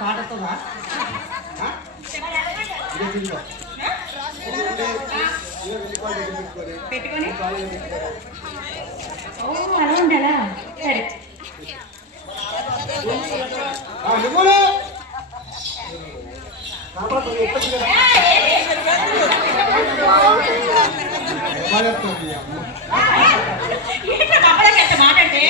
పాట వస్తుందా? పెట్టుకొని ఓ అలా ఉండాలా? సరే మాట్లాడితే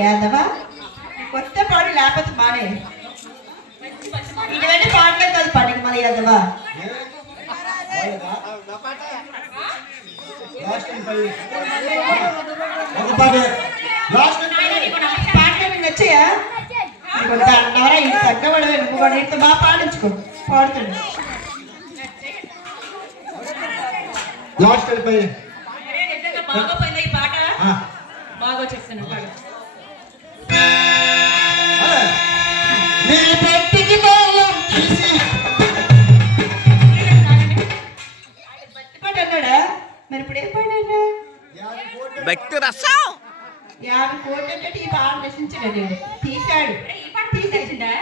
యాదవా కొత్త పాడు లేకపోతే మానే ఇటువంటి పాటలే కాదు పాడికి మన యాదవా పాటలు నచ్చాయా అన్నవరా ఇంత తగ్గబడవే నువ్వు ఇంత బాగా పాడించుకో పాడుతుంది బాగా పోయిందా ఈ పాట బాగా చెప్తున్నా పాడు అన్నాడా మరి ఇప్పుడు ఏం పాడాడా భక్తి రసం 50 కోట్లు అంటే ఈ పాట రచించాడు నేను తీశాడు ఈ పాట తీసేసిందా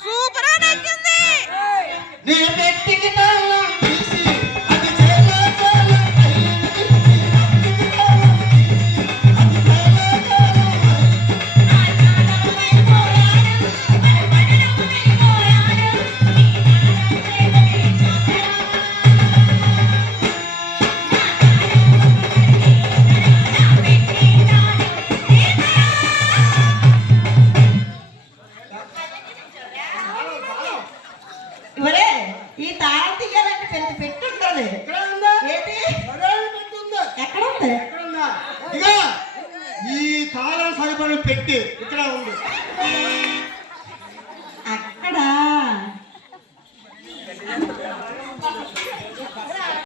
సూపర్ నచ్చింది నీ వ్యక్తికి తాళం తీసి ఈ తాళం సరిపడిన పెట్టి ఇక్కడ ఉంది అక్కడ